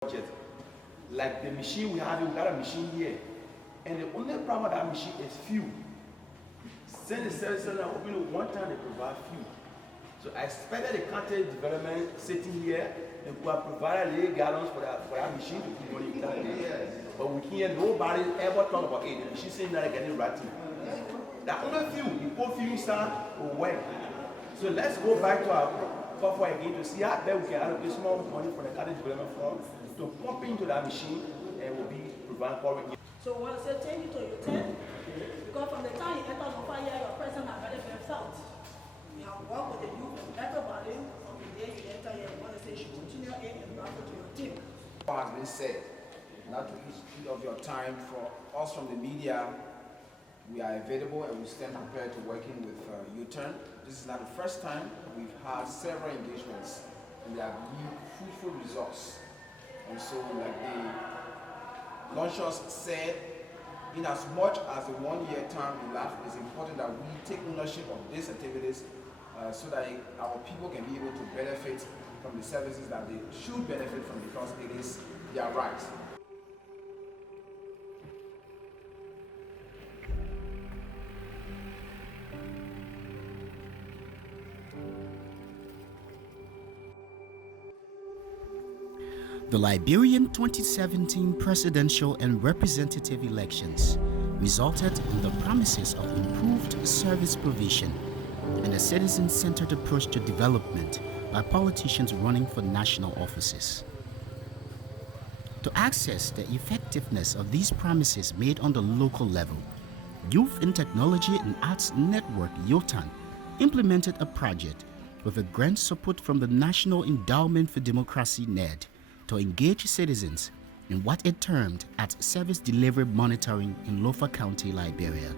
budget. Like the machine we got a machine here, and the only problem with that machine is fuel. Since the service center open one time, they provide fuel. So I expected the county development sitting here and could have provided the gallons for that machine to put money in that. But we can't, nobody ever talk about it. The machine saying that getting ratty. That only fuel, you put fuel inside, will work. So let's go back to our before again to see how best we can allocate small money from the county development fund to pump into that machine and will be providing current. So we want to say thank you to YOTAN, because from the time you enter Lofa here, your presence has already been felt. We have worked with the youth and everybody from the day you enter here. We want to say you should continue in and back to your team. What has been said, not to use of your time. For us from the media, we are available and we stand prepared to working with YOTAN. This is not the first time. We've had several engagements and they have yield fruitful results. And so, like the launchers said, in as much as the 1 year term elapsed, it's important that we take ownership of these activities so that our people can be able to benefit from the services that they should benefit from, because it is their right. The Liberian 2017 presidential and representative elections resulted in the promises of improved service provision and a citizen-centered approach to development by politicians running for national offices. To access the effectiveness of these promises made on the local level, Youth in Technology and Arts Network YOTAN implemented a project with a grant support from the National Endowment for Democracy NED to engage citizens in what it termed as service delivery monitoring in Lofa County, Liberia.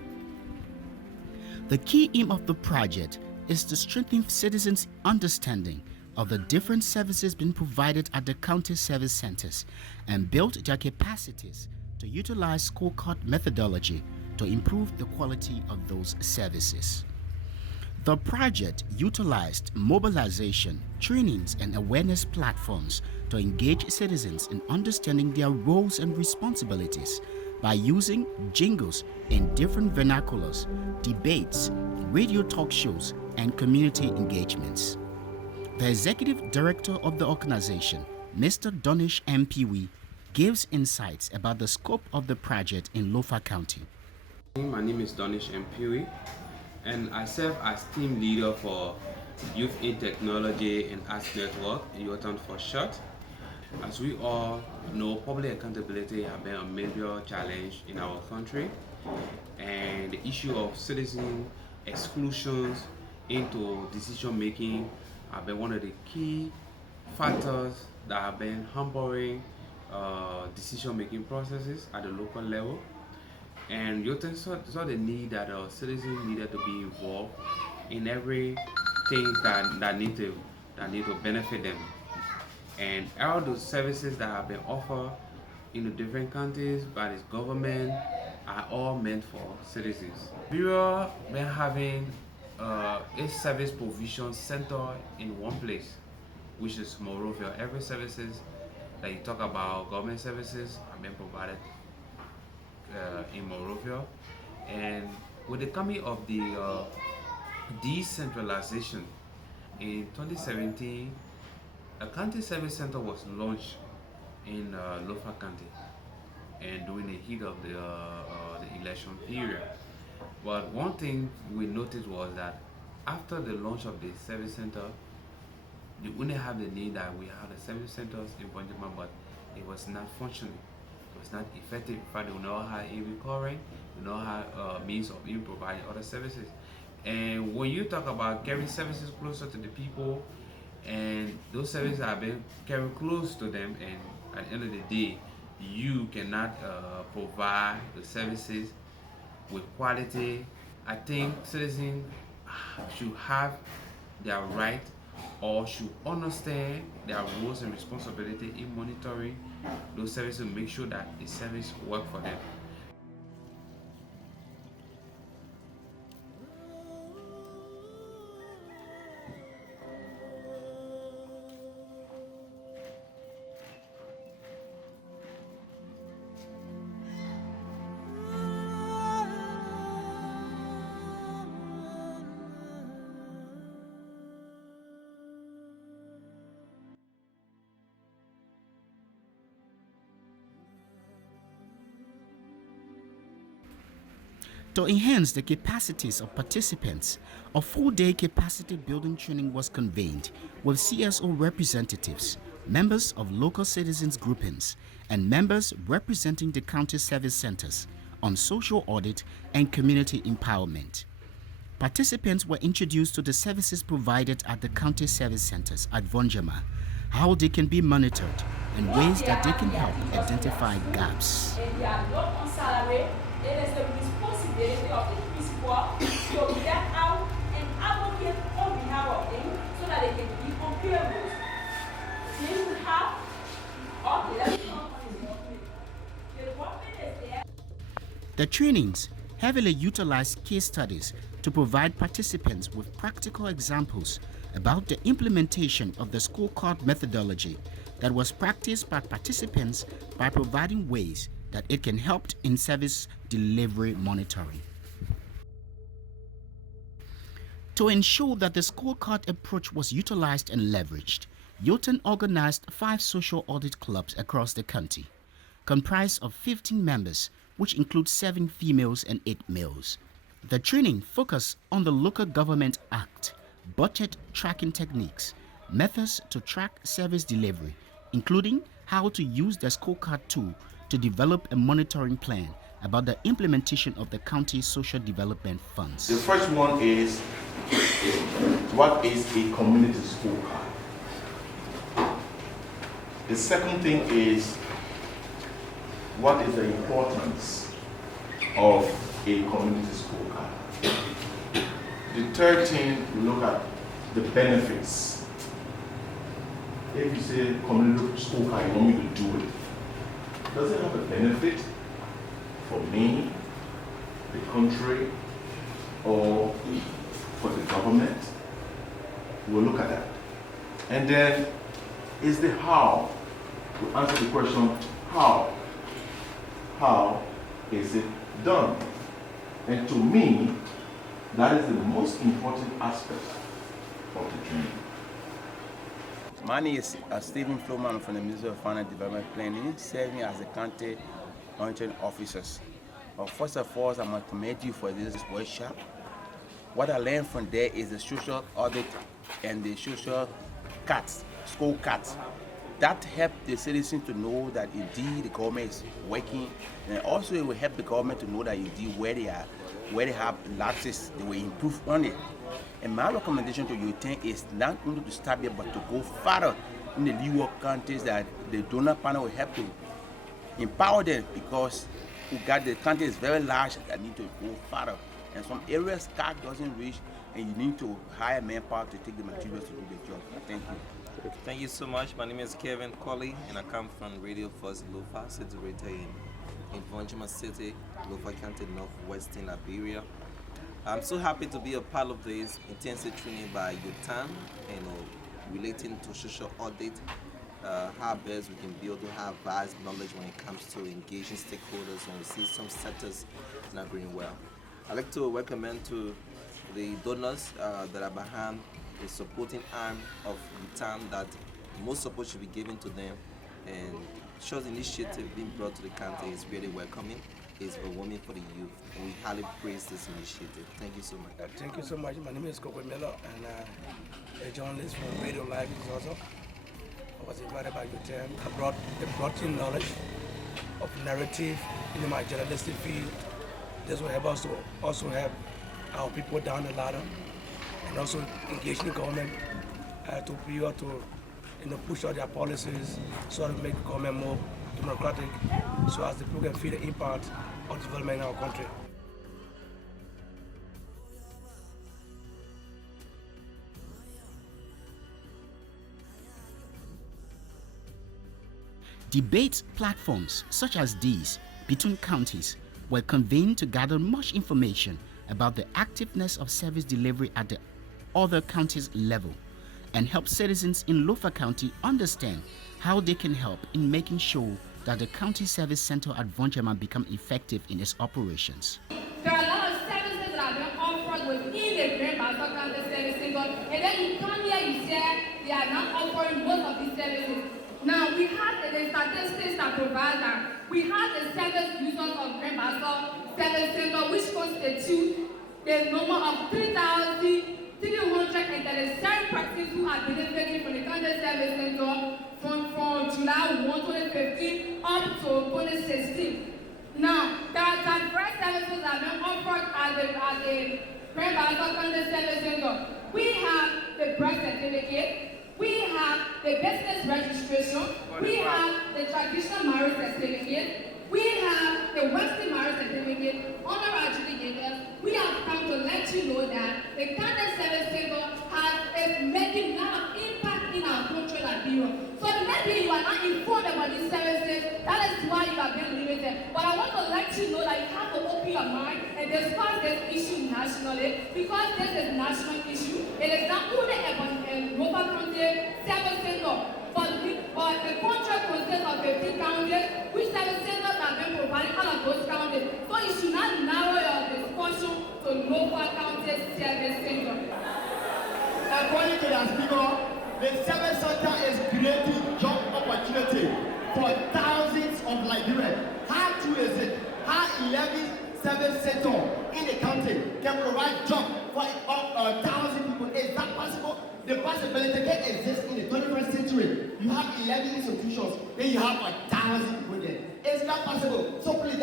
The key aim of the project is to strengthen citizens' understanding of the different services being provided at the county service centers and build their capacities to utilize scorecard methodology to improve the quality of those services. The project utilized mobilization, trainings, and awareness platforms to engage citizens in understanding their roles and responsibilities by using jingles in different vernaculars, debates, radio talk shows, and community engagements. The executive director of the organization, Mr. Donish Mpiwi, gives insights about the scope of the project in Lofa County. My name is Donish Mpiwi, and I serve as team leader for Youth in Technology and Arts Network, YOTAN for short. As we all know, public accountability has been a major challenge in our country, and the issue of citizen exclusions into decision making have been one of the key factors that have been hampering decision making processes at the local level. And YOTAN saw the need that citizens needed to be involved in everything that need to benefit them. And all those services that have been offered in the different countries by this government are all meant for citizens. We are been having a service provision center in one place, which is Monrovia. Every services that you talk about, government services, have been provided in Monrovia. And with the coming of the decentralization in 2017, a county service center was launched in Lofa County, and during the heat of the election period. But one thing we noticed was that after the launch of the service center, you only have the need that we had the service centers in Bonjima, but it was not functioning. It was not effective. In fact, we don't have a recurring, we don't have means of even providing other services. And when you talk about carrying services closer to the people, and those services are being carried close to them, and at the end of the day, you cannot provide the services with quality. I think citizens should have their right, or should understand their roles and responsibility in monitoring those services to make sure that the service work for them. To enhance the capacities of participants, a full-day capacity building training was convened with CSO representatives, members of local citizens groupings, and members representing the county service centers on social audit and community empowerment. Participants were introduced to the services provided at the county service centers at Vonjama, how they can be monitored, and ways that they can help identify gaps. And they are not on salary. It is the responsibility of the principal to get out and advocate on behalf of them so that they can be on payrolls. They will have, okay, let me come on the development. The development is there. The trainings heavily utilized case studies to provide participants with practical examples about the implementation of the scorecard methodology that was practiced by participants by providing ways that it can help in service delivery monitoring. To ensure that the scorecard approach was utilized and leveraged, YOTAN organized 5 social audit clubs across the county, comprised of 15 members, which include 7 females and 8 males. The training focused on the Local Government Act, budget tracking techniques, methods to track service delivery, including how to use the scorecard tool to develop a monitoring plan about the implementation of the county's social development funds. The first one is, what is a community scorecard? The second thing is, what is the importance of a community scorecard? The third thing, we look at the benefits. If you say community scorecard, you want me to do it, does it have a benefit for me, the country, or for the government? We'll look at that. And then is the how. To answer the question, how? How is it done? And to me, that is the most important aspect of the training. My name is Stephen Floman from the Ministry of Finance Development Planning, serving as the county monitoring officers. First of all, I must commend you for this workshop. What I learned from there is the social audit and the social cards, school cards. That helped the citizens to know that indeed the government is working, and also it will help the government to know that indeed where they are, where they have lapses, they will improve on it. And my recommendation to YOTAN is not only to start there, but to go further in the leeward countries that the donor panel will help to empower them, because we got the country is very large that need to go further. And some areas CAC doesn't reach, and you need to hire manpower to take the materials to do the job. Thank you. Thank you so much. My name is Kevin Colley, and I come from Radio First Lofa, situated in Vonjama City, Lofa County, northwestern Liberia. I'm so happy to be a part of this intensive training by YOTAN, relating to social audit, how best we can build to have vast knowledge when it comes to engaging stakeholders when we see some sectors not going well. I'd like to recommend to the donors that are behind the supporting arm of YOTAN that most support should be given to them, and such initiative being brought to the country is really welcoming. It's overwhelming for the youth, and we highly praise this initiative. Thank you so much. Thank you so much. My name is Coco Miller, and a journalist from Radio Live also. I was invited by YOTAN. I brought in knowledge of narrative in my journalistic field. This will help us to also help our people down the ladder, and also engage the government to be able to push out their policies so to make the government more democratic, so as the people can feel the impact of development in our country. Debate platforms such as these between counties were convened to gather much information about the activeness of service delivery at the other counties level, and help citizens in Lofa County understand how they can help in making sure that the county service center at Vonjama become effective in its operations. There are a lot of services that are being offered within the Grand Bassa County Service Center, and then you come here, you say they are not offering most of these services. Now, we have the statistics that provides that we have the service users of Grand Bassa Service Center, which constitute the number of 3,337 persons who are benefiting from the county service center from July 1, 2015 up to 2016. Now, there are diverse services that are being offered at the Grand Bassa County Service Center. We have the birth certificate, we have the business registration, we have the traditional marriage certificate, we have the Western marriage certificate. Honorable adjudicators, we have come to let you know that the county service center is making a lot of impact in our country, Liberia. So maybe you are not informed about these services, that is why you are being limited. But I want to let you know that you have to open your mind and discuss this issue nationally, because this is a national issue. It is not only about Lofa County Service Center, but the country consists of 15 counties, which service centers have been provided out of those counties. So you should not narrow your discussion to Lofa County Service Center. According to the speaker, the service center is creating job opportunity for thousands of Liberians. How true is it? How 11 service centers in the county can provide job for 1,000 people? Is that possible? The possibility can exist in the 21st century. You have 11 institutions, then you have 1,000 people there. It's not possible. So please,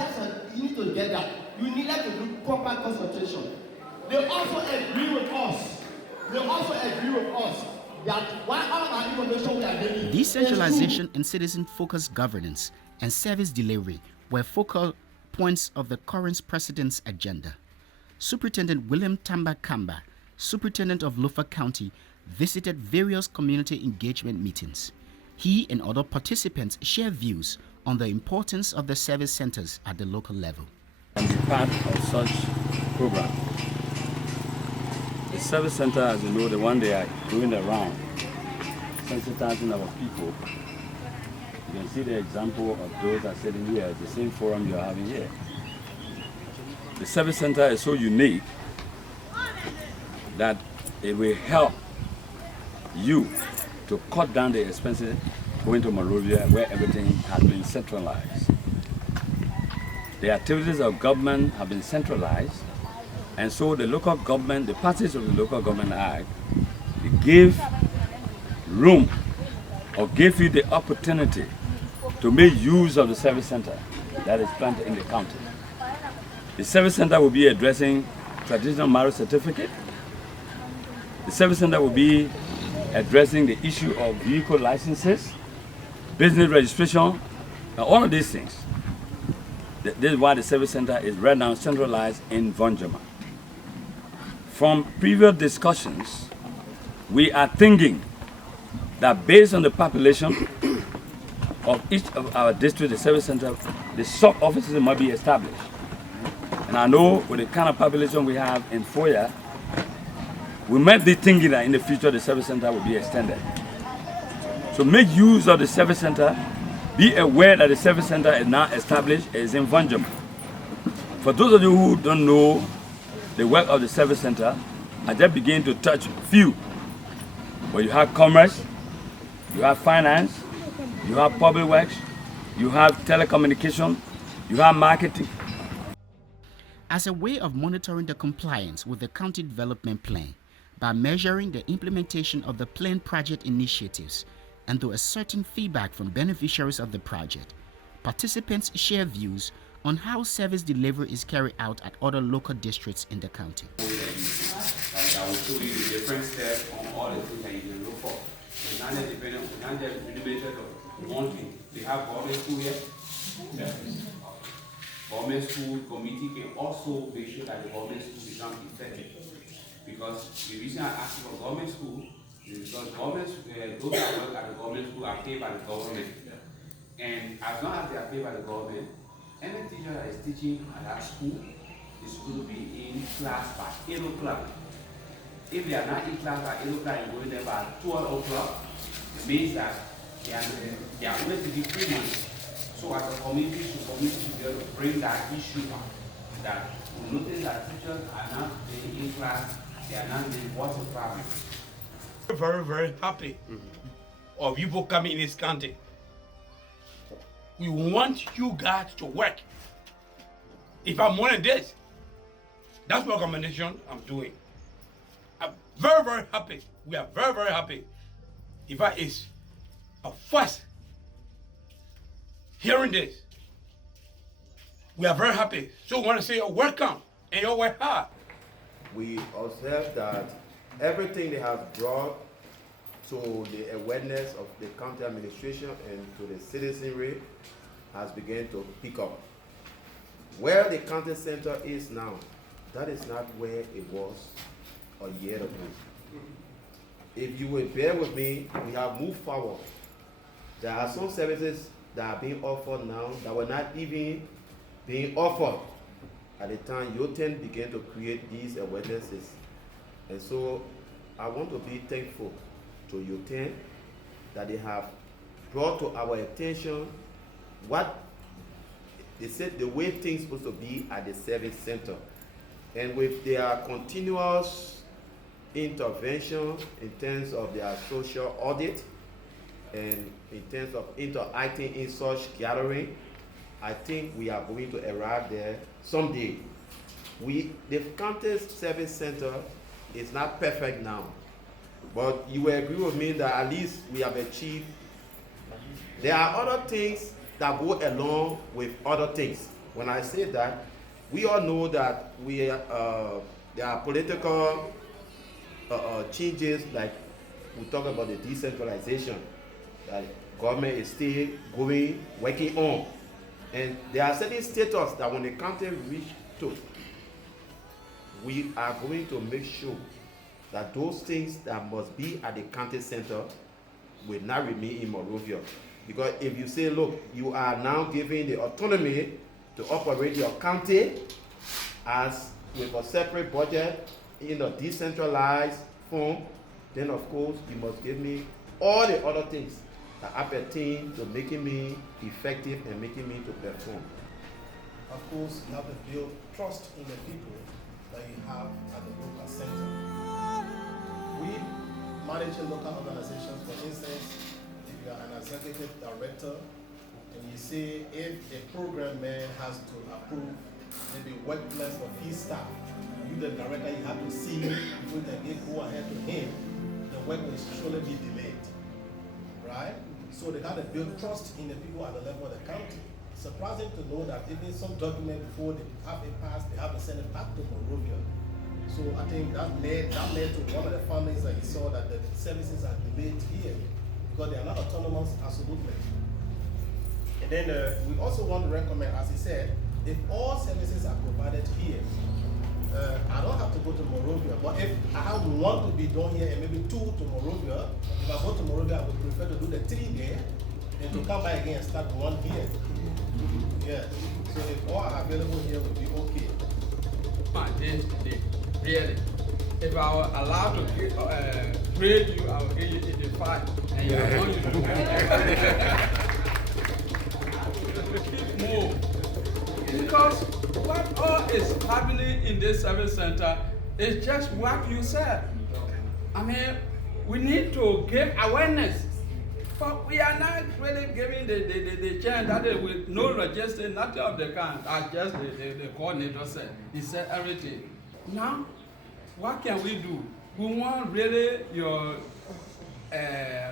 you need to get that. You need to do proper consultation. They also agree with us. That while all of our information we are getting, Decentralization and citizen-focused governance and service delivery were focal points of the current president's agenda. Superintendent William Tamba Kamba, Superintendent of Lofa County, visited various community engagement meetings. He and other participants share views on the importance of the service centers at the local level. And be part of such program. The service center, as you know, the one they are doing around, sensitizing our people. You can see the example of those that are sitting here, it's the same forum you are having here. The service center is so unique that it will help you to cut down the expenses going to Monrovia, where everything has been centralized. The activities of government have been centralized, and so the local government, the passage of the Local Government Act, it gave room or gave you the opportunity to make use of the service center that is planted in the county. The service center will be addressing traditional marriage certificate. The service center will be addressing the issue of vehicle licenses, business registration, and all of these things. This is why the service center is right now centralized in Vonjama. From previous discussions, we are thinking that based on the population of each of our district, the service center, the sub-offices must be established. And I know with the kind of population we have in Foya, we might be thinking that in the future the service center will be extended. So make use of the service center. Be aware that the service center is now established, is in Vonjama. For those of you who don't know the work of the service center, I just begin to touch few. But you have commerce, you have finance, you have public works, you have telecommunication, you have marketing. As a way of monitoring the compliance with the county development plan, by measuring the implementation of the plan project initiatives, and through a certain feedback from beneficiaries of the project, participants share views on how service delivery is carried out at other local districts in the county. Like I will show you the different steps on all the things that you can look for. It's not just dependent, it's not just limited to one thing. They have government school here. Yeah. Government school committee can also make sure that the government school becomes effective. Because the reason I ask for government school is because government, those that work at the government school are paid by the government. And as long as they are paid by the government, any teacher that is teaching at that school is going to be in class by 8 o'clock. If they are not in class by 8 o'clock and going there by 12 o'clock, it means that they are going to be free. So as a community should be able to bring that issue up. That we notice that teachers are not being in class, they are not being what's the problem. We're very, very happy of you people coming in this county. We want you guys to work. If I'm more than this, that's my recommendation I'm doing. I'm very, very happy. We are very, very happy. If I is a first hearing this, we are very happy. So we want to say you're welcome and you're work hard. We observe that everything they have brought to the awareness of the county administration and to the citizenry has begun to pick up. Where the county center is now, that is not where it was a year ago. If you will bear with me, we have moved forward. There are some services that are being offered now that were not even being offered at the time YOTAN began to create these awarenesses. And so I want to be thankful to YOTAN that they have brought to our attention what they said the way things supposed to be at the service center. And with their continuous intervention in terms of their social audit and in terms of interacting in such gathering, I think we are going to arrive there someday. The county service center is not perfect now, but you will agree with me that at least we have achieved. There are other things that go along with other things. When I say that, we all know that there are political changes, like we talk about the decentralization that government is still working on. And there are certain status that when the county reach to, we are going to make sure that those things that must be at the county center will not remain in Monrovia. Because if you say, look, you are now giving the autonomy to operate your county as with a separate budget in a decentralized form, then of course you must give me all the other things that pertain to making me effective and making me to perform. Of course, you have to build trust in the people that you have at the local center. We managing local organizations, for instance, if you are an executive director and you say if a program man has to approve maybe workplace for his staff, you the director, you have to see before you can go ahead to him, the work will surely be delayed, right? So they got to build trust in the people at the level of the county. Surprising to know that even some document before they have it passed, they have to send it back to Monrovia. So I think that led to one of the families that you saw that the services are delayed here because they are not autonomous absolutely. And then we also want to recommend, as he said, if all services are provided here, I don't have to go to Monrovia, but if I have one to be done here and maybe two to Monrovia, if I go to Monrovia, I would prefer to do the 3 there and to come back again and start one here. Yeah, so if all are available here would be okay. Really, if I were allowed to grade you, I would give you 85, and you are going to keep more. Because what all is happening in this service center is just what you said. I mean, we need to give awareness. But we are not really giving the chance that with no logistics, nothing of the kind, as just the coordinator said. He said everything. Now, what can we do? We want really your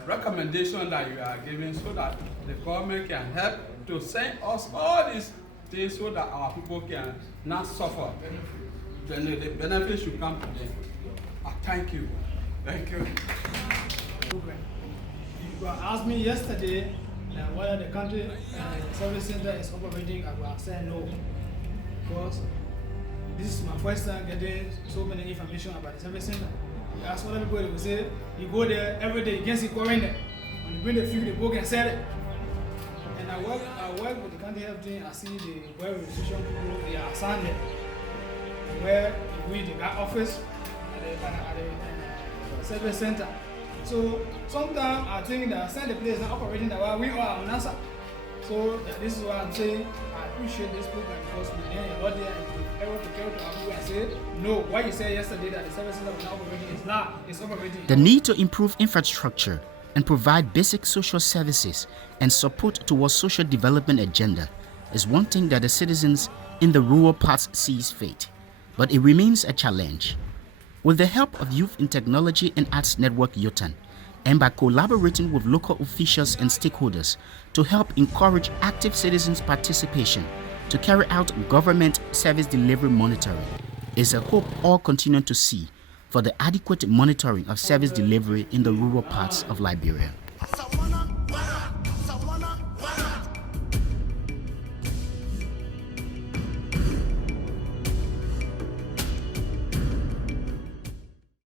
recommendation that you are giving so that the government can help to send us all these things so that our people can not suffer. Then the benefits should come to them. Thank you. Thank you. You asked me yesterday whether the country service center is operating. I will say no, because this is my first time getting so many information about the service center. That's what everybody will say. You go there every day, you can see quarantine. When you bring the food, the book and sell it. And I work with the county health team. I see the well registration people, they are assigned there. Where you read the office at the service center. So sometimes I think that Sunday place is not operating that way. We all are on answer. So this is what I'm saying. I appreciate this program because we learn a lot there and we able to carry to our people and say, no, what you said yesterday that the services are not operating is not, it's operating. The need to improve infrastructure and provide basic social services and support towards social development agenda is one thing that the citizens in the rural parts sees fit, but it remains a challenge. With the help of Youth in Technology and Arts Network YOTAN, and by collaborating with local officials and stakeholders to help encourage active citizens' participation to carry out government service delivery monitoring, is a hope all continue to see for the adequate monitoring of service delivery in the rural parts of Liberia.